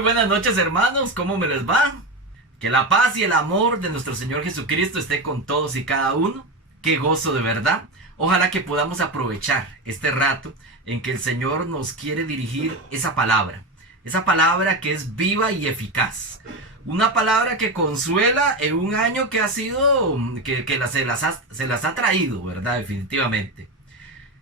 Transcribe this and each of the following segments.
Muy buenas noches, hermanos, ¿cómo me les va? Que la paz y el amor de nuestro Señor Jesucristo esté con todos y cada uno. Qué gozo, de verdad. Ojalá que podamos aprovechar este rato en que el Señor nos quiere dirigir esa palabra que es viva y eficaz. Una palabra que consuela en un año que ha sido, se las ha traído, ¿verdad? Definitivamente.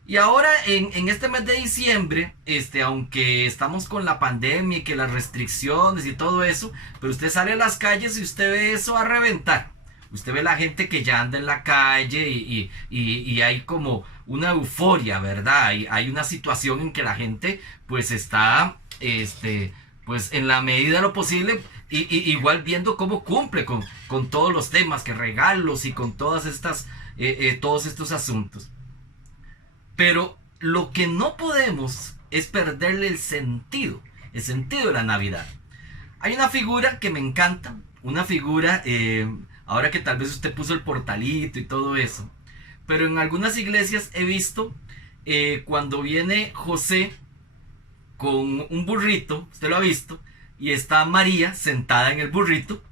Y ahora en este mes de diciembre, aunque estamos con la pandemia y que las restricciones y todo eso, pero usted sale a las calles y usted ve eso a reventar. Usted ve la gente que ya anda en la calle y hay como una euforia, ¿verdad? Hay una situación en que la gente pues está, pues en la medida de lo posible, igual viendo cómo cumple con todos los temas, que regalos y con todas todos estos asuntos. Pero lo que no podemos es perderle el sentido de la Navidad. Hay una figura que me encanta, una figura, ahora que tal vez usted puso el portalito y todo eso, pero en algunas iglesias he visto cuando viene José con un burrito, usted lo ha visto, y está María sentada en el burrito.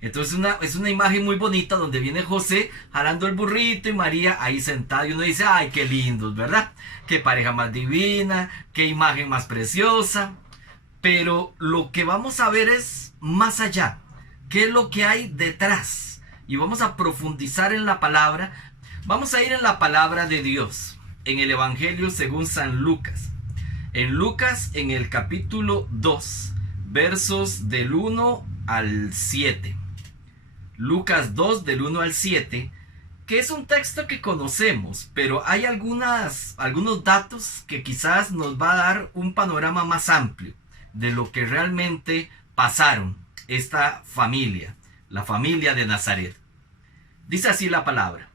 Entonces es una imagen muy bonita donde viene José jalando el burrito y María ahí sentada y uno dice, ay, qué lindos, ¿verdad? Qué pareja más divina, qué imagen más preciosa. Pero lo que vamos a ver es más allá, qué es lo que hay detrás. Y vamos a profundizar en la palabra, vamos a ir en la palabra de Dios, en el Evangelio según San Lucas. En Lucas, en el capítulo 2, versos del 1 al 7. Lucas 2 del 1 al 7, que es un texto que conocemos, pero hay algunos datos que quizás nos va a dar un panorama más amplio de lo que realmente pasaron esta familia, la familia de Nazaret. Dice así la palabra: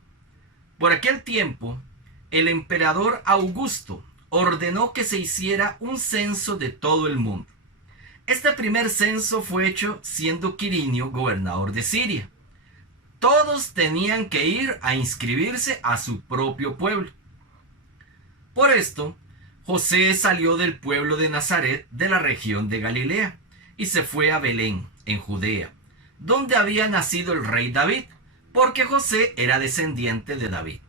por aquel tiempo, el emperador Augusto ordenó que se hiciera un censo de todo el mundo. Este primer censo fue hecho siendo Quirinio gobernador de Siria. Todos tenían que ir a inscribirse a su propio pueblo. Por esto, José salió del pueblo de Nazaret de la región de Galilea y se fue a Belén, en Judea, donde había nacido el rey David, porque José era descendiente de David.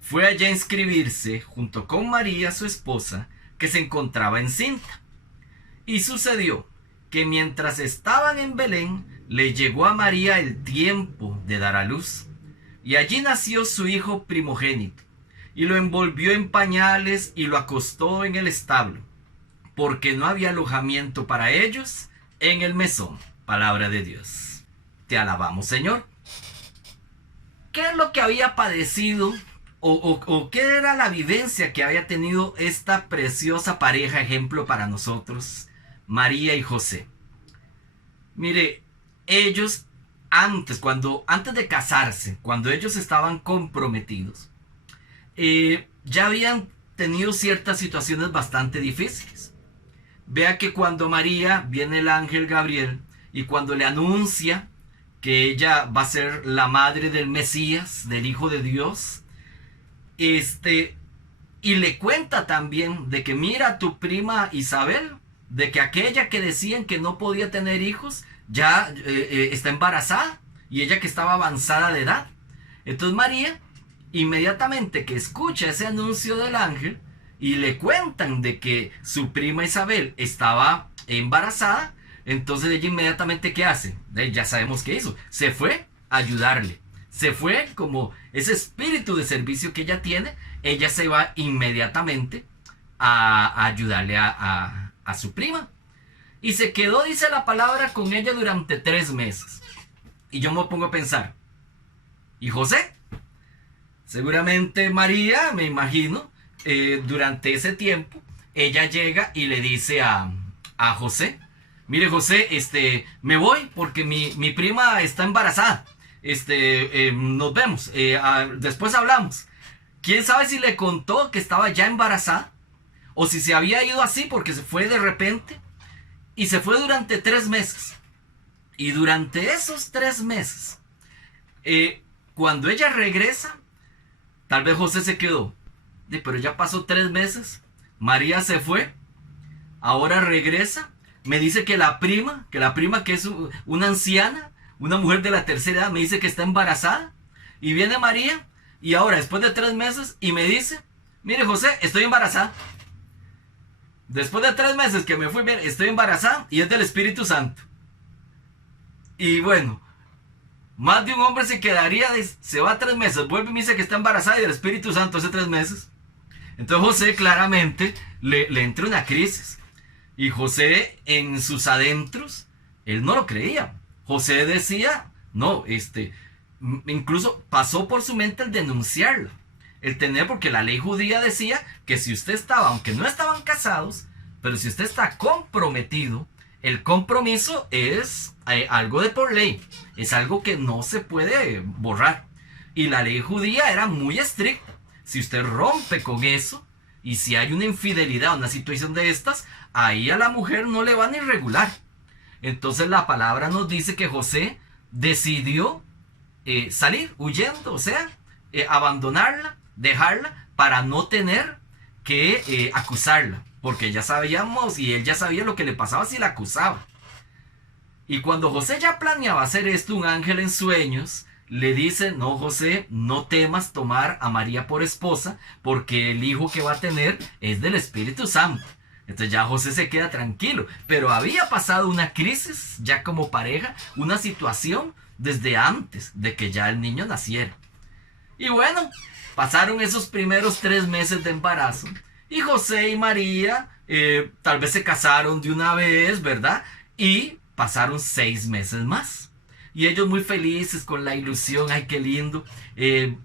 Fue allá a inscribirse junto con María, su esposa, que se encontraba encinta. Y sucedió que mientras estaban en Belén, le llegó a María el tiempo de dar a luz. Y allí nació su hijo primogénito, y lo envolvió en pañales y lo acostó en el establo, porque no había alojamiento para ellos en el mesón. Palabra de Dios. Te alabamos, Señor. ¿Qué es lo que había padecido o qué era la vivencia que había tenido esta preciosa pareja, ejemplo para nosotros, María y José? Mire, ellos antes de casarse, cuando ellos estaban comprometidos, ya habían tenido ciertas situaciones bastante difíciles. Vea que cuando María viene el ángel Gabriel y cuando le anuncia que ella va a ser la madre del Mesías, del Hijo de Dios, y le cuenta también de que mira a tu prima Isabel, de que aquella que decían que no podía tener hijos, ya está embarazada, y ella que estaba avanzada de edad. Entonces María, inmediatamente que escucha ese anuncio del ángel, y le cuentan de que su prima Isabel estaba embarazada, entonces ella inmediatamente, ¿qué hace? Ya sabemos qué hizo, se fue a ayudarle. Se fue como ese espíritu de servicio que ella tiene, ella se va inmediatamente a ayudarle a su prima. Y se quedó, dice la palabra, con ella durante 3 meses. Y yo me pongo a pensar, ¿y José? Seguramente María, me imagino, durante ese tiempo, ella llega y le dice a José, mire José, me voy porque mi prima está embarazada. Nos vemos, después hablamos. ¿Quién sabe si le contó que estaba ya embarazada? O si se había ido así porque se fue de repente. Y se fue durante 3 meses. Y durante esos 3 meses, cuando ella regresa, tal vez José se quedó. Pero ya pasó 3 meses. María se fue. Ahora regresa. me dice que la prima que es una anciana, una mujer de la tercera edad, me dice que está embarazada. Y viene María, y ahora después de 3 meses, y me dice, mire José, estoy embarazada. Después de 3 meses que me fui bien, estoy embarazada, y es del Espíritu Santo. Y bueno, más de un hombre se quedaría, se va 3 meses, vuelve y me dice que está embarazada y del Espíritu Santo hace 3 meses. Entonces José claramente le entra una crisis. Y José en sus adentros, él no lo creía. José decía, no, incluso pasó por su mente el denunciarla. El tener, porque la ley judía decía que si usted estaba, aunque no estaban casados, pero si usted está comprometido, el compromiso es algo de por ley. Es algo que no se puede borrar. Y la ley judía era muy estricta. Si usted rompe con eso, y si hay una infidelidad, una situación de estas, ahí a la mujer no le van a irregular. Entonces la palabra nos dice que José decidió salir huyendo, o sea, abandonarla, dejarla, para no tener que acusarla. Porque ya sabíamos, y él ya sabía lo que le pasaba si la acusaba. Y cuando José ya planeaba hacer esto, un ángel en sueños le dice, no José, no temas tomar a María por esposa, porque el hijo que va a tener es del Espíritu Santo. Entonces ya José se queda tranquilo, pero había pasado una crisis ya como pareja, una situación desde antes de que ya el niño naciera. Y bueno, pasaron esos primeros 3 meses de embarazo, y José y María tal vez se casaron de una vez, ¿verdad? Y pasaron 6 meses más. Y ellos muy felices con la ilusión, ay qué lindo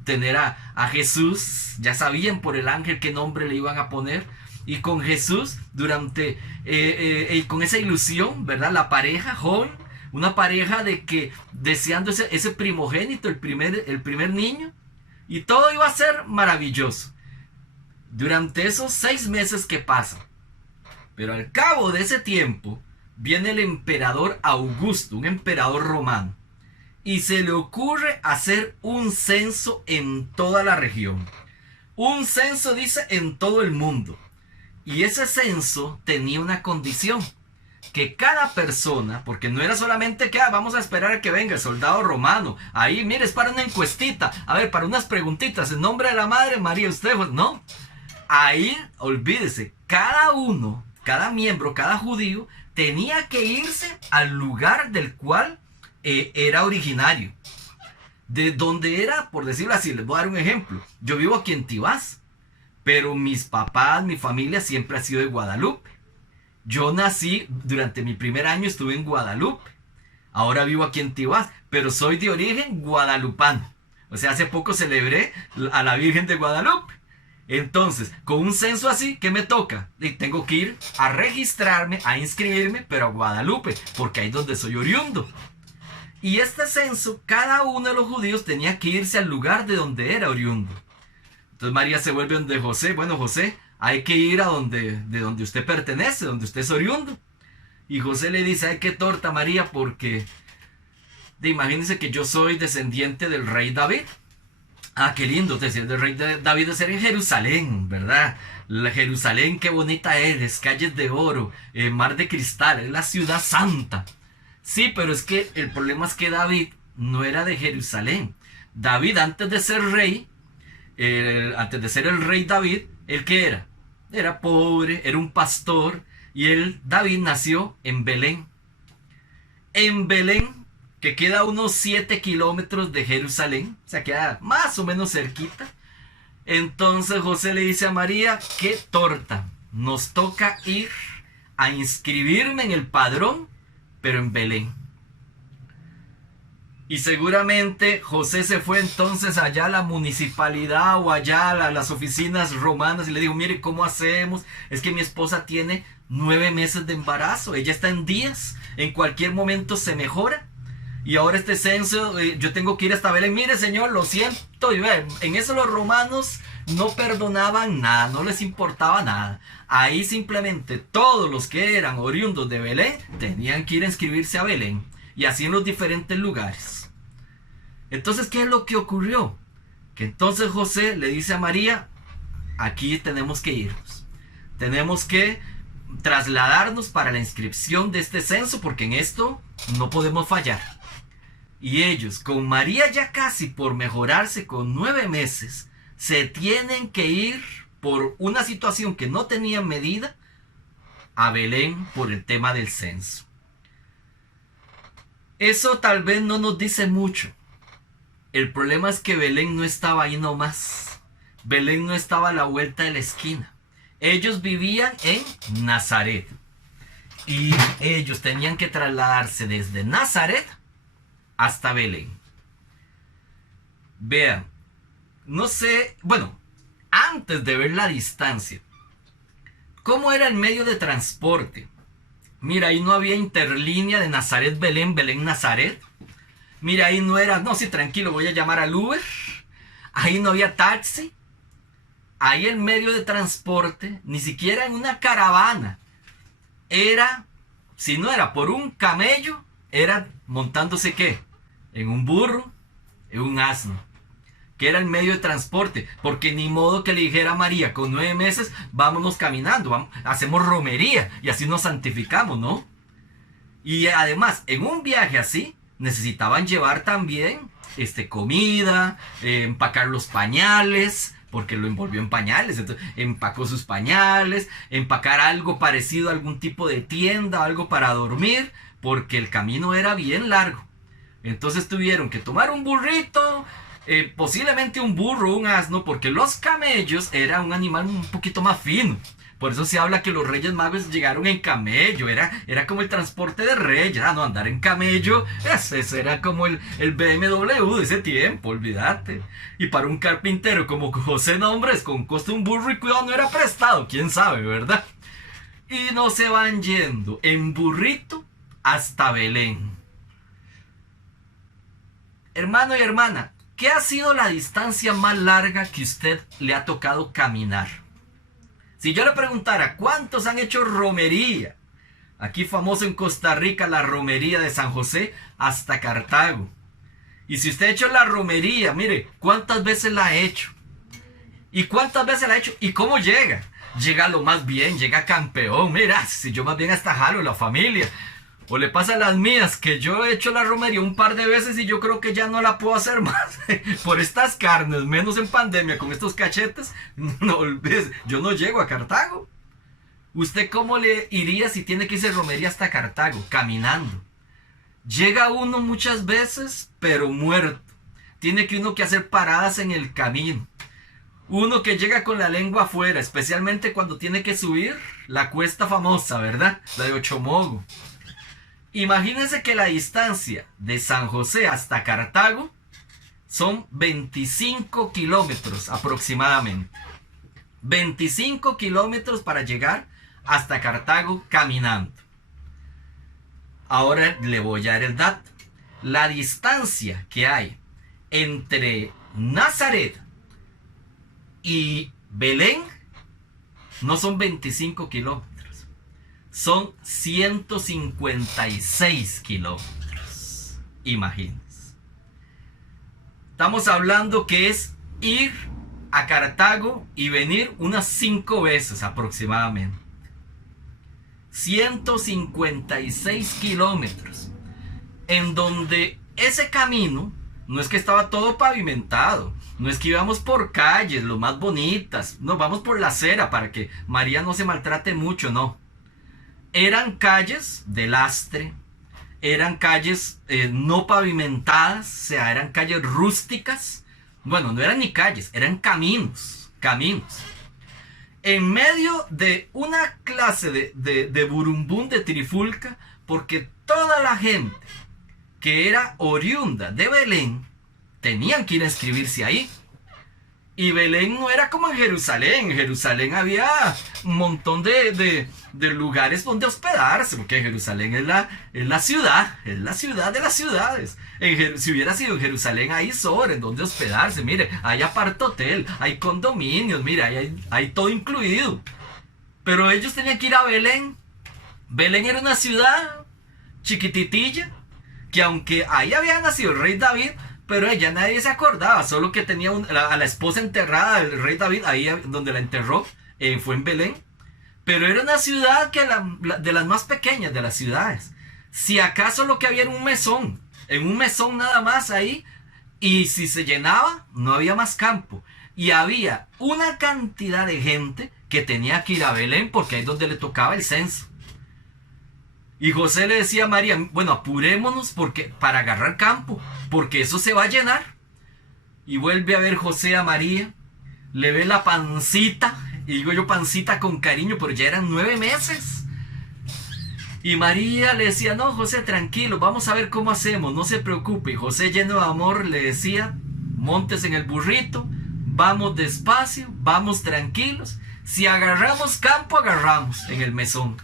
tener a Jesús. Ya sabían por el ángel qué nombre le iban a poner. Y con Jesús, con esa ilusión, ¿verdad? La pareja joven, una pareja de que deseando ese primogénito, el primer niño. Y todo iba a ser maravilloso. Durante esos 6 meses que pasan. Pero al cabo de ese tiempo, viene el emperador Augusto, un emperador romano. Y se le ocurre hacer un censo en toda la región. Un censo, dice, en todo el mundo. Y ese censo tenía una condición. Que cada persona, porque no era solamente que vamos a esperar a que venga el soldado romano. Ahí, mire, es para una encuestita. A ver, para unas preguntitas. En nombre de la Madre María, usted, no. Ahí, olvídese, cada uno, cada miembro, cada judío, tenía que irse al lugar del cual era originario. De donde era, por decirlo así, les voy a dar un ejemplo. Yo vivo aquí en Tibás, pero mis papás, mi familia siempre ha sido de Guadalupe. Yo nací, durante mi primer año estuve en Guadalupe. Ahora vivo aquí en Tibás, pero soy de origen guadalupano. O sea, hace poco celebré a la Virgen de Guadalupe. Entonces, con un censo así, ¿qué me toca? Tengo que ir a registrarme, a inscribirme, pero a Guadalupe, porque ahí es donde soy oriundo. Y este censo, cada uno de los judíos tenía que irse al lugar de donde era oriundo. Entonces María se vuelve donde José. Bueno, José, hay que ir de donde usted pertenece, donde usted es oriundo. Y José le dice, ay, qué torta, María, porque imagínense que yo soy descendiente del rey David. Ah, qué lindo, descendiente del rey David de ser en Jerusalén, ¿verdad? La Jerusalén, qué bonita eres, calles de oro, mar de cristal, es la ciudad santa. Sí, pero es que el problema es que David no era de Jerusalén. David, antes de ser rey, antes de ser el rey David, ¿él qué era? Era pobre, era un pastor, y David nació en Belén. En Belén, que queda a unos 7 kilómetros de Jerusalén, o sea, queda más o menos cerquita. Entonces José le dice a María, qué torta, nos toca ir a inscribirme en el padrón, pero en Belén. Y seguramente José se fue entonces allá a la municipalidad o allá a las oficinas romanas y le dijo, mire, ¿cómo hacemos? Es que mi esposa tiene 9 meses de embarazo, ella está en días, en cualquier momento se mejora. Y ahora este censo, yo tengo que ir hasta Belén. Mire, señor, lo siento. Y en eso los romanos no perdonaban nada, no les importaba nada. Ahí simplemente todos los que eran oriundos de Belén tenían que ir a inscribirse a Belén. Y así en los diferentes lugares. Entonces, ¿qué es lo que ocurrió? Que entonces José le dice a María, aquí tenemos que irnos. Tenemos que trasladarnos para la inscripción de este censo, porque en esto no podemos fallar. Y ellos, con María ya casi por mejorarse con 9 meses, se tienen que ir por una situación que no tenían medida a Belén por el tema del censo. Eso tal vez no nos dice mucho. El problema es que Belén no estaba ahí nomás. Belén no estaba a la vuelta de la esquina. Ellos vivían en Nazaret. Y ellos tenían que trasladarse desde Nazaret hasta Belén. Vean, no sé, bueno, antes de ver la distancia, ¿cómo era el medio de transporte? Mira, ahí no había interlínea de Nazaret-Belén, Belén-Nazaret. Mira, ahí no era, no, sí, tranquilo, voy a llamar al Uber. Ahí no había taxi. Ahí el medio de transporte, ni siquiera en una caravana, era, si no era por un camello, era montándose ¿qué? En un burro, en un asno, que era el medio de transporte, porque ni modo que le dijera a María, con 9 meses, vámonos caminando, hacemos romería y así nos santificamos, ¿no? Y además, en un viaje así, necesitaban llevar también comida, empacar los pañales, porque lo envolvió en pañales, entonces empacó sus pañales, empacar algo parecido a algún tipo de tienda, algo para dormir, porque el camino era bien largo. Entonces tuvieron que tomar un burrito, posiblemente un burro, un asno, porque los camellos era un animal un poquito más fino. Por eso se habla que los Reyes Magos llegaron en camello, era como el transporte de reyes. Ah, no, andar en camello, ese era como el BMW de ese tiempo, olvídate. Y para un carpintero como José Nombres, con costo un burro y cuidado no era prestado, quién sabe, ¿verdad? Y no se van yendo en burrito hasta Belén. Hermano y hermana, ¿qué ha sido la distancia más larga que usted le ha tocado caminar? Si yo le preguntara, ¿cuántos han hecho romería? Aquí famoso en Costa Rica la romería de San José hasta Cartago. Y si usted ha hecho la romería, mire, ¿cuántas veces la ha hecho? ¿Y cuántas veces la ha hecho? ¿Y cómo llega? Llega lo más bien, llega campeón. Mira, si yo más bien hasta jalo la familia. O le pasa a las mías, que yo he hecho la romería un par de veces y yo creo que ya no la puedo hacer más. Por estas carnes, menos en pandemia, con estos cachetes, no olvides, yo no llego a Cartago. ¿Usted cómo le iría si tiene que irse romería hasta Cartago? Caminando. Llega uno muchas veces, pero muerto. Tiene que uno que hacer paradas en el camino. Uno que llega con la lengua afuera, especialmente cuando tiene que subir la cuesta famosa, ¿verdad? La de Ochomogo. Imagínense que la distancia de San José hasta Cartago son 25 kilómetros aproximadamente. 25 kilómetros para llegar hasta Cartago caminando. Ahora le voy a dar el dato. La distancia que hay entre Nazaret y Belén no son 25 kilómetros. Son 156 kilómetros. Imagínense. Estamos hablando que es ir a Cartago y venir unas 5 veces aproximadamente. 156 kilómetros. En donde ese camino no es que estaba todo pavimentado. No es que íbamos por calles, lo más bonitas. No, vamos por la acera para que María no se maltrate mucho, no. Eran calles de lastre, eran calles no pavimentadas, o sea, eran calles rústicas. Bueno, no eran ni calles, eran caminos. En medio de una clase de burumbún, de trifulca, porque toda la gente que era oriunda de Belén tenían que ir a inscribirse ahí. Y Belén no era como en Jerusalén. En Jerusalén había un montón de lugares donde hospedarse, porque Jerusalén es la ciudad de las ciudades. Si hubiera sido en Jerusalén, hay sobres donde hospedarse. Mire, hay apartotel, hay condominios, mire, hay todo incluido. Pero ellos tenían que ir a Belén. Belén era una ciudad chiquititilla, que aunque ahí había nacido el rey David, pero ella nadie se acordaba, solo que tenía a la esposa enterrada del rey David, ahí donde la enterró, fue en Belén. pero era una ciudad que de las más pequeñas de las ciudades. Si acaso lo que había era en un mesón nada más ahí, y si se llenaba, no había más campo. Y había una cantidad de gente que tenía que ir a Belén porque ahí es donde le tocaba el censo. Y José le decía a María, bueno, apurémonos para agarrar campo, porque eso se va a llenar. Y vuelve a ver José a María, le ve la pancita, y digo yo pancita con cariño, pero ya eran 9 meses. Y María le decía, no, José, tranquilo, vamos a ver cómo hacemos, no se preocupe. Y José, lleno de amor, le decía, montes en el burrito, vamos despacio, vamos tranquilos. Si agarramos campo, agarramos en el mesón.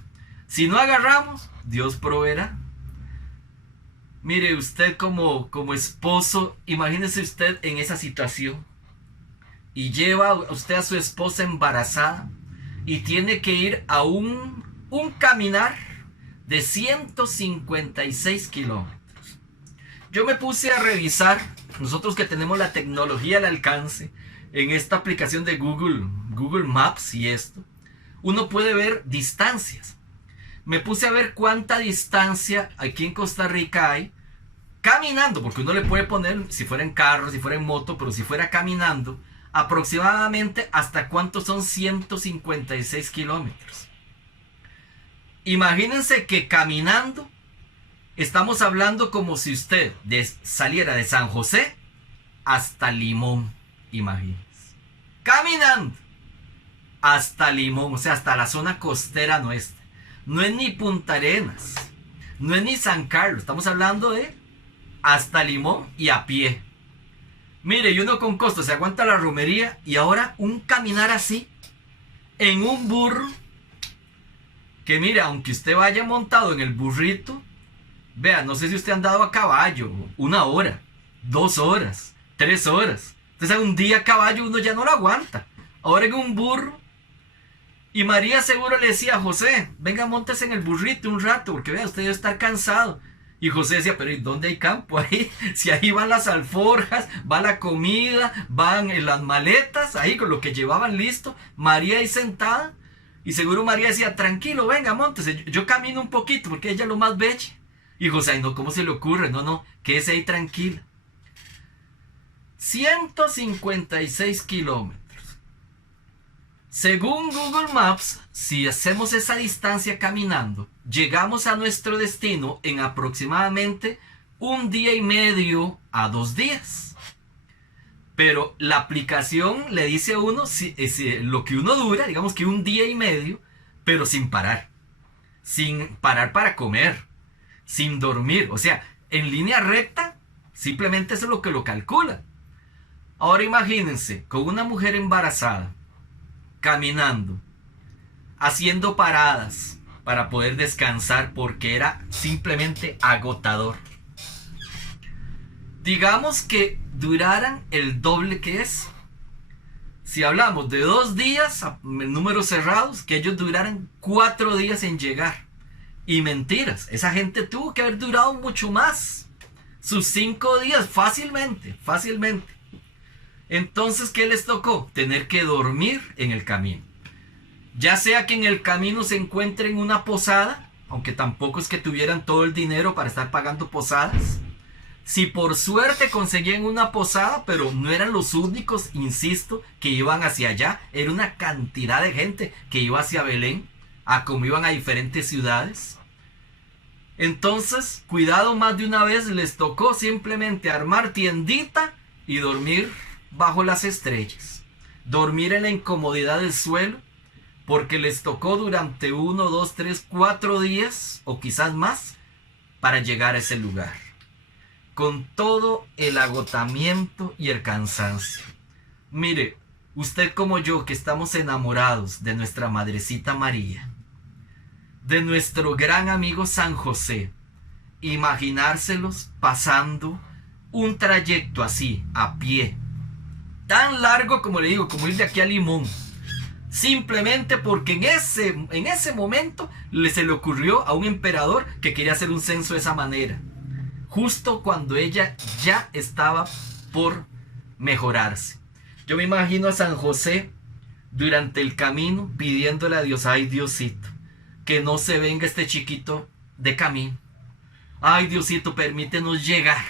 Si no agarramos, Dios proveerá. Mire, usted como esposo, imagínese usted en esa situación. Y lleva usted a su esposa embarazada y tiene que ir a un caminar de 156 kilómetros. Yo me puse a revisar, nosotros que tenemos la tecnología al alcance, en esta aplicación de Google Maps y esto, uno puede ver distancias. Me puse a ver cuánta distancia aquí en Costa Rica hay caminando, porque uno le puede poner, si fuera en carro, si fuera en moto, pero si fuera caminando, aproximadamente hasta cuántos son 156 kilómetros. Imagínense que caminando, estamos hablando como si usted saliera de San José hasta Limón, imagínense. Caminando hasta Limón, o sea, hasta la zona costera nuestra. No es ni Punta Arenas, no es ni San Carlos, estamos hablando de hasta Limón y a pie. Mire, y uno con costo se aguanta la romería y ahora un caminar así, en un burro, que mire, aunque usted vaya montado en el burrito, vea, no sé si usted ha andado a caballo, 1 hora, 2 horas, 3 horas. Entonces un día a caballo uno ya no lo aguanta. Ahora en un burro. Y María seguro le decía a José, venga, móntese en el burrito un rato, porque vea, usted debe estar cansado. Y José decía, pero ¿y dónde hay campo ahí? Si ahí van las alforjas, va la comida, van las maletas, ahí con lo que llevaban listo. María ahí sentada. Y seguro María decía, tranquilo, venga, móntese, yo camino un poquito, porque ella es lo más bella. Y José, ay, no, ¿cómo se le ocurre? No, quédese ahí tranquila. 156 kilómetros. Según Google Maps, si hacemos esa distancia caminando, llegamos a nuestro destino en aproximadamente 1 día y medio a 2 días. Pero la aplicación le dice a uno lo que uno dura, digamos que 1 día y medio, pero sin parar. Sin parar para comer, sin dormir. O sea, en línea recta, simplemente eso es lo que lo calcula. Ahora imagínense, con una mujer embarazada, caminando, haciendo paradas para poder descansar porque era simplemente agotador. Digamos que duraran el doble que eso. Si hablamos de 2 días, números cerrados, que ellos duraran 4 días en llegar. Y mentiras, esa gente tuvo que haber durado mucho más. Sus 5 días fácilmente. Entonces, ¿qué les tocó? Tener que dormir en el camino. Ya sea que en el camino se encuentren una posada, aunque tampoco es que tuvieran todo el dinero para estar pagando posadas. Si por suerte conseguían una posada, pero no eran los únicos, insisto, que iban hacia allá. Era una cantidad de gente que iba hacia Belén, a como iban a diferentes ciudades. Entonces, cuidado, más de una vez les tocó simplemente armar tiendita y dormir bajo las estrellas, dormir en la incomodidad del suelo, porque les tocó durante 1, 2, 3, 4 días o quizás más para llegar a ese lugar, con todo el agotamiento y el cansancio. Mire, usted como yo que estamos enamorados de nuestra Madrecita María, de nuestro gran amigo San José, imaginárselos pasando un trayecto así, a pie, tan largo como le digo, como ir de aquí a Limón, simplemente porque en ese momento se le ocurrió a un emperador que quería hacer un censo de esa manera, justo cuando ella ya estaba por mejorarse. Yo me imagino a San José durante el camino pidiéndole a Dios, ay Diosito, que no se venga este chiquito de camino. Ay Diosito, permítenos llegar.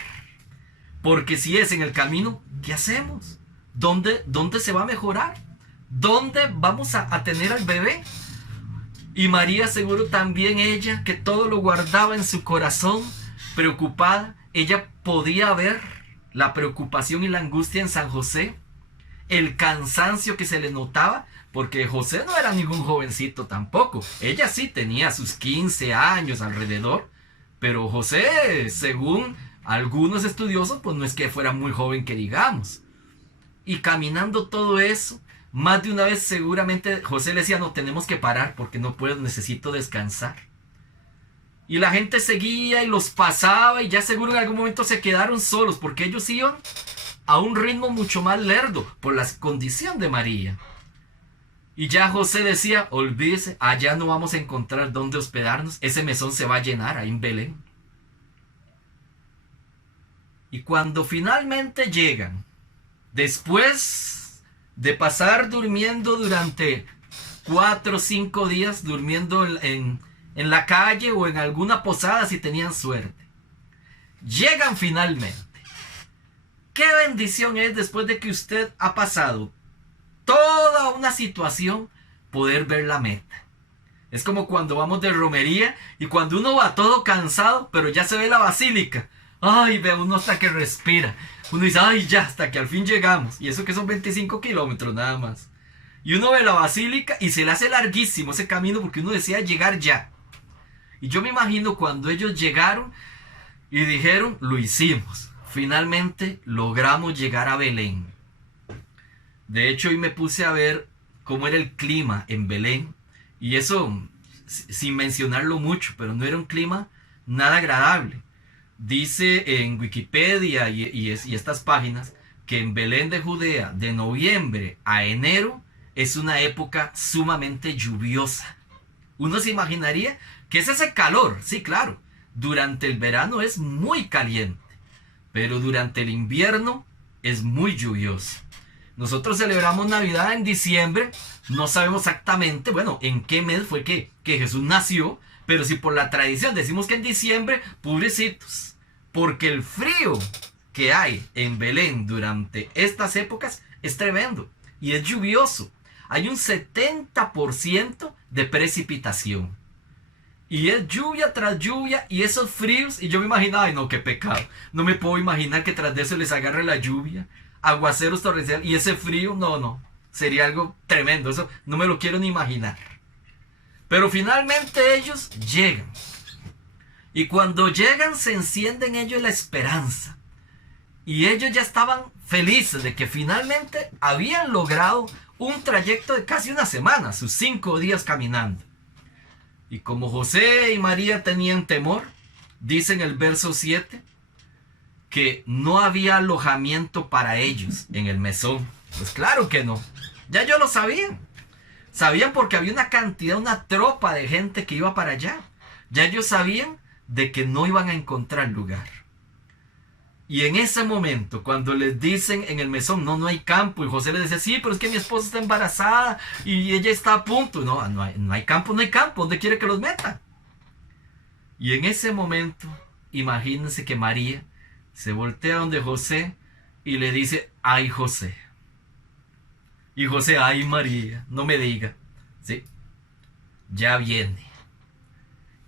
Porque si es en el camino, ¿qué hacemos? ¿Dónde se va a mejorar? ¿Dónde vamos a tener al bebé? Y María seguro también ella, que todo lo guardaba en su corazón, preocupada, ella podía ver la preocupación y la angustia en San José, el cansancio que se le notaba, porque José no era ningún jovencito tampoco. Ella sí tenía sus 15 años alrededor, pero José, según algunos estudiosos, pues no es que fuera muy joven que digamos. Y caminando todo eso, más de una vez seguramente José le decía, no, tenemos que parar porque no puedo, necesito descansar. Y la gente seguía y los pasaba y ya seguro en algún momento se quedaron solos porque ellos iban a un ritmo mucho más lerdo por la condición de María. Y ya José decía, olvídese, allá no vamos a encontrar dónde hospedarnos, ese mesón se va a llenar ahí en Belén. Y cuando finalmente llegan, después de pasar durmiendo durante 4 o 5 días, durmiendo en la calle o en alguna posada si tenían suerte, llegan finalmente. Qué bendición es después de que usted ha pasado toda una situación poder ver la meta. Es como cuando vamos de romería y cuando uno va todo cansado, pero ya se ve la basílica. Ay, ve uno hasta que respira. Uno dice, ay, ya, hasta que al fin llegamos. Y eso que son 25 kilómetros nada más. Y uno ve la basílica y se le hace larguísimo ese camino porque uno desea llegar ya. Y yo me imagino cuando ellos llegaron y dijeron, lo hicimos. Finalmente logramos llegar a Belén. De hecho, hoy me puse a ver cómo era el clima en Belén. Y eso, sin mencionarlo mucho, pero no era un clima nada agradable. Dice en Wikipedia y estas páginas que en Belén de Judea, de noviembre a enero, es una época sumamente lluviosa. Uno se imaginaría que es ese calor, sí, claro. Durante el verano es muy caliente, pero durante el invierno es muy lluvioso. Nosotros celebramos Navidad en diciembre, no sabemos exactamente, bueno, en qué mes fue que Jesús nació, pero si por la tradición decimos que en diciembre, pobrecitos, porque el frío que hay en Belén durante estas épocas es tremendo y es lluvioso. Hay un 70% de precipitación. Y es lluvia tras lluvia y esos fríos, y yo me imagino, ay no, qué pecado. No me puedo imaginar que tras de eso les agarre la lluvia, aguaceros torrenciales y ese frío, no, sería algo tremendo, eso no me lo quiero ni imaginar. Pero finalmente ellos llegan. Y cuando llegan se enciende en ellos la esperanza. Y ellos ya estaban felices de que finalmente habían logrado un trayecto de casi una semana, sus 5 días caminando. Y como José y María tenían temor, dice en el verso 7, que no había alojamiento para ellos en el mesón. Pues claro que no. Ya ellos lo sabían. Sabían porque había una cantidad, una tropa de gente que iba para allá. Ya ellos sabían de que no iban a encontrar lugar. Y en ese momento, cuando les dicen en el mesón, no hay campo, y José les dice, sí, pero es que mi esposa está embarazada y ella está a punto. No hay campo, ¿dónde quiere que los meta? Y en ese momento, imagínense que María se voltea donde José y le dice, ay José. Y José, ay María, no me diga. ¿Sí? Ya viene.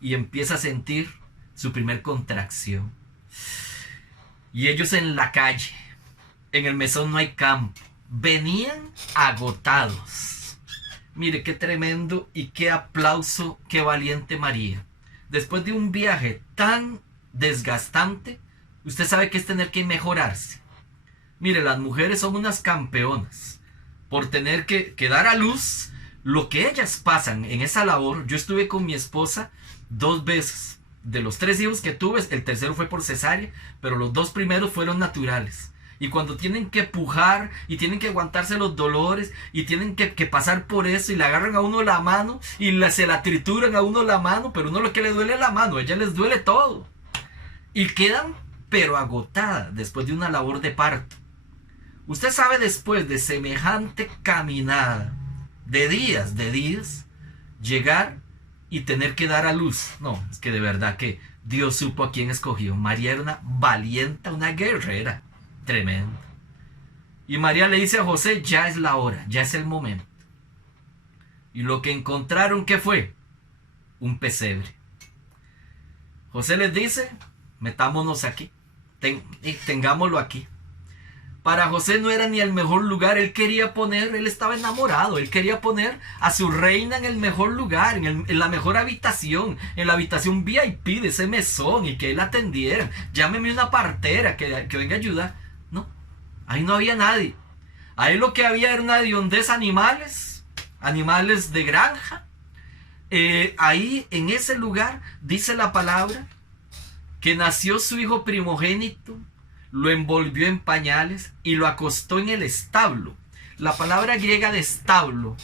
Y empieza a sentir su primer contracción. Y ellos en la calle, en el mesón no hay campo, venían agotados. Mire qué tremendo y qué aplauso, qué valiente María. Después de un viaje tan desgastante, usted sabe que es tener que mejorarse. Mire, las mujeres son unas campeonas por tener que dar a luz lo que ellas pasan en esa labor. Yo estuve con mi esposa 2 veces. De los 3 hijos que tuve, el tercero fue por cesárea, pero los 2 primeros fueron naturales. Y cuando tienen que pujar y tienen que aguantarse los dolores y tienen que pasar por eso y le agarran a uno la mano y se la trituran a uno la mano, pero uno lo que le duele es la mano, a ella les duele todo. Y quedan pero agotadas después de una labor de parto. Usted sabe, después de semejante caminada, de días, llegar y tener que dar a luz. No, es que de verdad que Dios supo a quién escogió. María era una valiente, una guerrera, tremenda. Y María le dice a José, ya es la hora, ya es el momento. Y lo que encontraron, ¿qué fue? Un pesebre. José les dice, metámonos aquí, tengámoslo aquí. Para José no era ni el mejor lugar, él estaba enamorado, él quería poner a su reina en el mejor lugar, en la mejor habitación, en la habitación VIP de ese mesón, y que él atendiera. Llámeme una partera que venga a ayudar. No, ahí no había nadie. Ahí lo que había era una hediondez, animales de granja. Ahí en ese lugar dice la palabra que nació su hijo primogénito, lo envolvió en pañales y lo acostó en el establo. La palabra griega de establo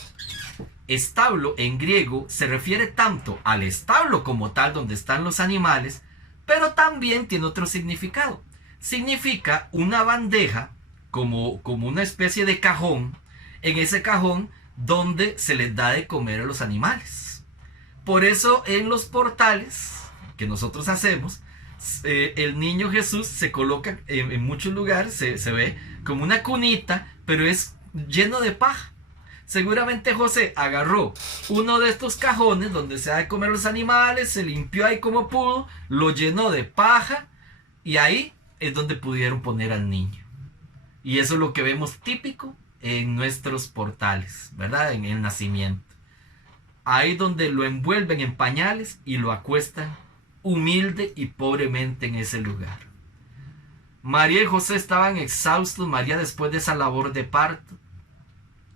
en griego se refiere tanto al establo como tal donde están los animales, pero también tiene otro significado. Significa una bandeja como una especie de cajón, en ese cajón donde se les da de comer a los animales. Por eso en los portales que nosotros hacemos, el niño Jesús se coloca en muchos lugares, se ve como una cunita, pero es lleno de paja. Seguramente José agarró uno de estos cajones donde se da de comer a los animales, se limpió ahí como pudo, lo llenó de paja y ahí es donde pudieron poner al niño. Y eso es lo que vemos típico en nuestros portales, ¿verdad? En el nacimiento. Ahí donde lo envuelven en pañales y lo acuestan humilde y pobremente en ese lugar. María y José estaban exhaustos, María después de esa labor de parto,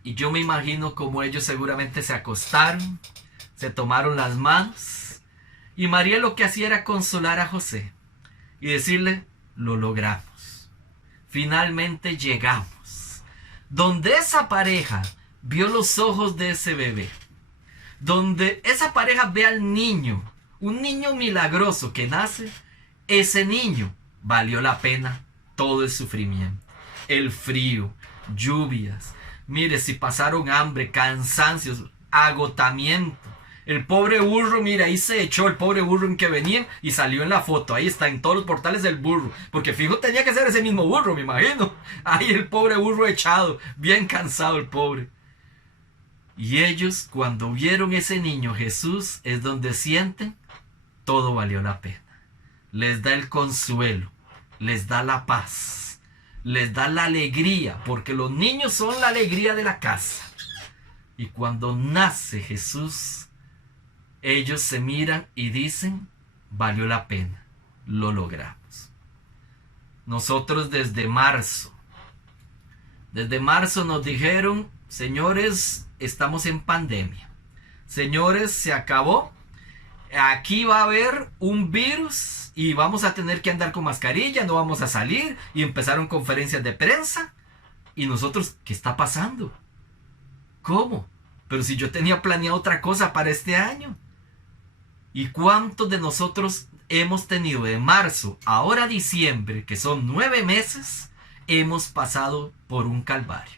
y yo me imagino como ellos seguramente se acostaron, se tomaron las manos, y María lo que hacía era consolar a José y decirle, lo logramos, finalmente llegamos. Donde esa pareja vio los ojos de ese bebé, donde esa pareja ve al niño, un niño milagroso que nace, ese niño valió la pena todo el sufrimiento, el frío, lluvias, mire si pasaron hambre, cansancios, agotamiento. El pobre burro, mire, ahí se echó el pobre burro en que venía y salió en la foto. Ahí está, en todos los portales del burro. Porque fijo, tenía que ser ese mismo burro, me imagino. Ahí el pobre burro echado, bien cansado el pobre. Y ellos, cuando vieron ese niño Jesús, es donde sienten todo valió la pena. Les da el consuelo, les da la paz, les da la alegría, porque los niños son la alegría de la casa. Y cuando nace Jesús, ellos se miran y dicen, valió la pena, lo logramos. Nosotros desde marzo nos dijeron, señores, estamos en pandemia. Señores, se acabó. Aquí va a haber un virus y vamos a tener que andar con mascarilla, no vamos a salir. Y empezaron conferencias de prensa. Y nosotros, ¿qué está pasando? ¿Cómo? Pero si yo tenía planeado otra cosa para este año. ¿Y cuántos de nosotros hemos tenido de marzo a ahora diciembre, que son 9 meses, hemos pasado por un calvario?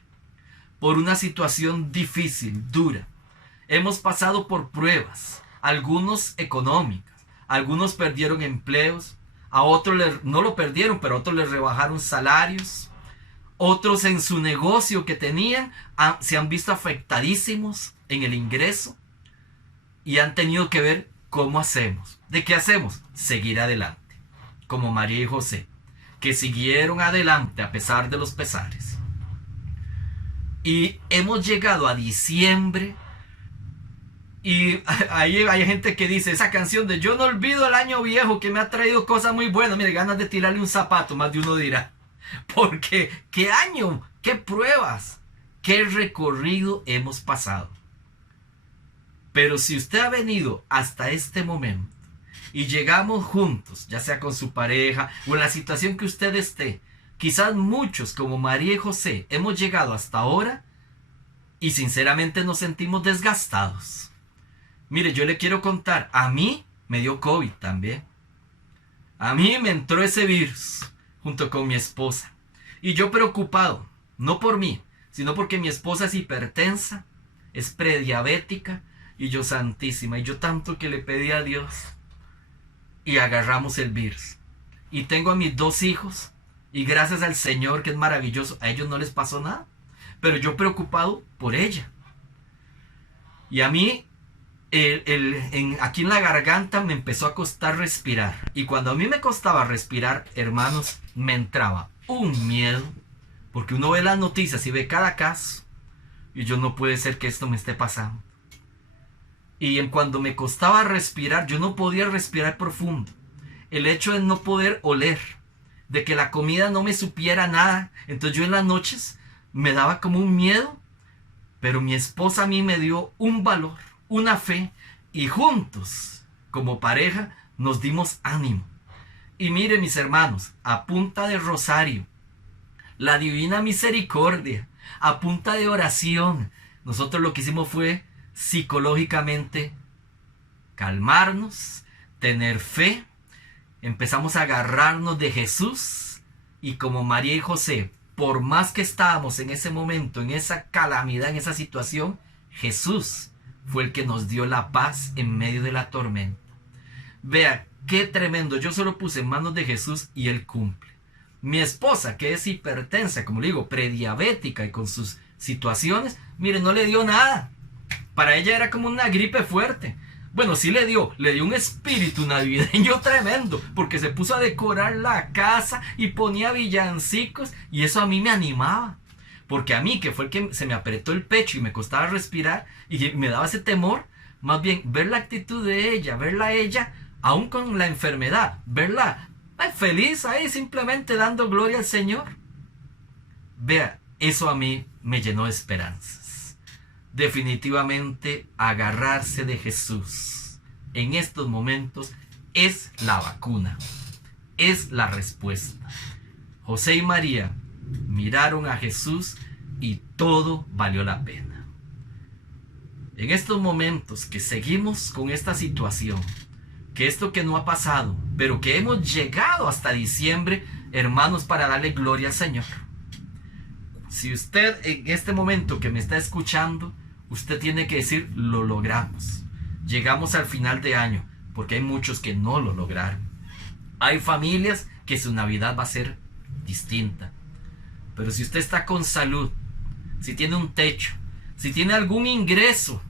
Por una situación difícil, dura. Hemos pasado por pruebas. Algunos económicas, algunos perdieron empleos, a otros no lo perdieron, pero a otros les rebajaron salarios, otros en su negocio que tenían se han visto afectadísimos en el ingreso y han tenido que ver cómo hacemos. ¿De qué hacemos? Seguir adelante, como María y José, que siguieron adelante a pesar de los pesares. Y hemos llegado a diciembre. Y ahí hay gente que dice, esa canción de yo no olvido el año viejo que me ha traído cosas muy buenas. Mire, ganas de tirarle un zapato, más de uno dirá. Porque, ¿qué año? ¿Qué pruebas? ¿Qué recorrido hemos pasado? Pero si usted ha venido hasta este momento y llegamos juntos, ya sea con su pareja o en la situación que usted esté, quizás muchos como María y José hemos llegado hasta ahora y sinceramente nos sentimos desgastados. Mire, yo le quiero contar, a mí me dio COVID también. A mí me entró ese virus junto con mi esposa. Y yo preocupado, no por mí, sino porque mi esposa es hipertensa, es prediabética, y yo santísima, y yo tanto que le pedí a Dios, y agarramos el virus. Y tengo a mis 2 hijos, y gracias al Señor, que es maravilloso, a ellos no les pasó nada, pero yo preocupado por ella. Y a mí, aquí en la garganta me empezó a costar respirar. Y cuando a mí me costaba respirar, hermanos, me entraba un miedo, porque uno ve las noticias y ve cada caso, y yo, no puede ser que esto me esté pasando. Y cuando me costaba respirar, yo no podía respirar profundo. El hecho de no poder oler, de que la comida no me supiera nada. Entonces yo en las noches me daba como un miedo, pero mi esposa a mí me dio un valor, una fe, y juntos, como pareja, nos dimos ánimo. Y mire, mis hermanos, a punta de rosario, la divina misericordia, a punta de oración, nosotros lo que hicimos fue psicológicamente calmarnos, tener fe, empezamos a agarrarnos de Jesús, y como María y José, por más que estábamos en ese momento, en esa calamidad, en esa situación, Jesús fue el que nos dio la paz en medio de la tormenta. Vea, qué tremendo. Yo solo puse en manos de Jesús y Él cumple. Mi esposa, que es hipertensa, como le digo, prediabética y con sus situaciones, mire, no le dio nada. Para ella era como una gripe fuerte. Bueno, sí le dio un espíritu navideño tremendo, porque se puso a decorar la casa y ponía villancicos, y eso a mí me animaba. Porque a mí, que fue el que se me apretó el pecho y me costaba respirar y me daba ese temor, más bien ver la actitud de ella, verla a ella, aún con la enfermedad, verla feliz ahí, simplemente dando gloria al Señor. Vea, eso a mí me llenó de esperanzas. Definitivamente agarrarse de Jesús en estos momentos es la vacuna, es la respuesta. José y María miraron a Jesús y todo valió la pena. En estos momentos que seguimos con esta situación, que esto que no ha pasado, pero que hemos llegado hasta diciembre, hermanos, para darle gloria al Señor. Si usted en este momento que me está escuchando, usted tiene que decir, lo logramos. Llegamos al final de año, porque hay muchos que no lo lograron. Hay familias que su Navidad va a ser distinta. Pero si usted está con salud, si tiene un techo, si tiene algún ingreso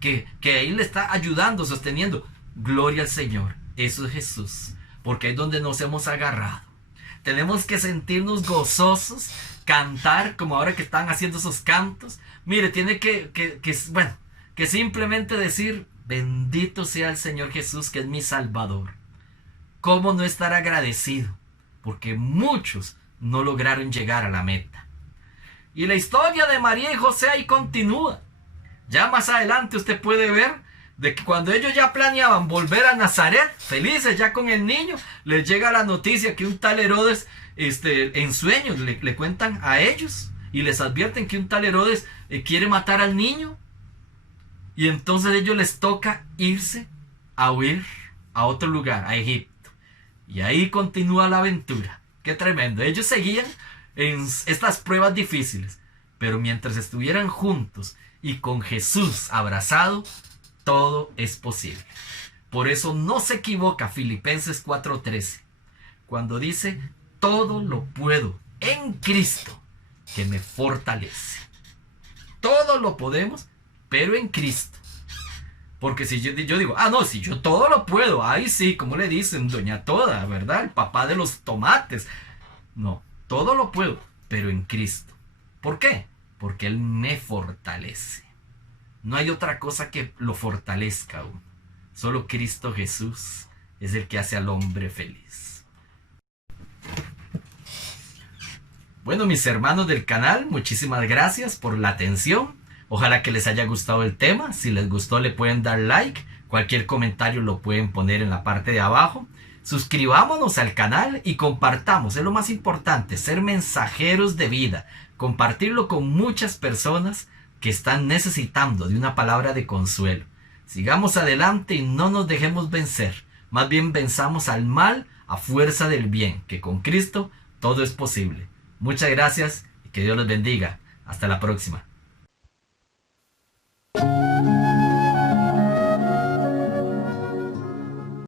que ahí le está ayudando, sosteniendo, gloria al Señor. Eso es Jesús, porque es donde nos hemos agarrado. Tenemos que sentirnos gozosos, cantar como ahora que están haciendo esos cantos. Mire, tiene que simplemente decir, bendito sea el Señor Jesús, que es mi Salvador. ¿Cómo no estar agradecido? Porque muchos no lograron llegar a la meta. Y la historia de María y José ahí continúa. Ya más adelante usted puede ver de que cuando ellos ya planeaban volver a Nazaret, felices ya con el niño, les llega la noticia que un tal Herodes, en sueños le cuentan a ellos y les advierten que un tal Herodes quiere matar al niño. Y entonces a ellos les toca irse a huir a otro lugar, a Egipto. Y ahí continúa la aventura. Qué tremendo. Ellos seguían en estas pruebas difíciles, pero mientras estuvieran juntos y con Jesús abrazado, todo es posible. Por eso no se equivoca Filipenses 4:13, cuando dice, todo lo puedo en Cristo que me fortalece. Todo lo podemos, pero en Cristo. Porque si yo digo, no, si yo todo lo puedo, ahí sí, como le dicen, doña Toda, ¿verdad? El papá de los tomates. No, todo lo puedo, pero en Cristo. ¿Por qué? Porque Él me fortalece. No hay otra cosa que lo fortalezca aún. Solo Cristo Jesús es el que hace al hombre feliz. Bueno, mis hermanos del canal, muchísimas gracias por la atención. Ojalá que les haya gustado el tema. Si les gustó, le pueden dar like. Cualquier comentario lo pueden poner en la parte de abajo. Suscribámonos al canal y compartamos. Es lo más importante, ser mensajeros de vida. Compartirlo con muchas personas que están necesitando de una palabra de consuelo. Sigamos adelante y no nos dejemos vencer. Más bien venzamos al mal a fuerza del bien, que con Cristo todo es posible. Muchas gracias y que Dios los bendiga. Hasta la próxima. Bye.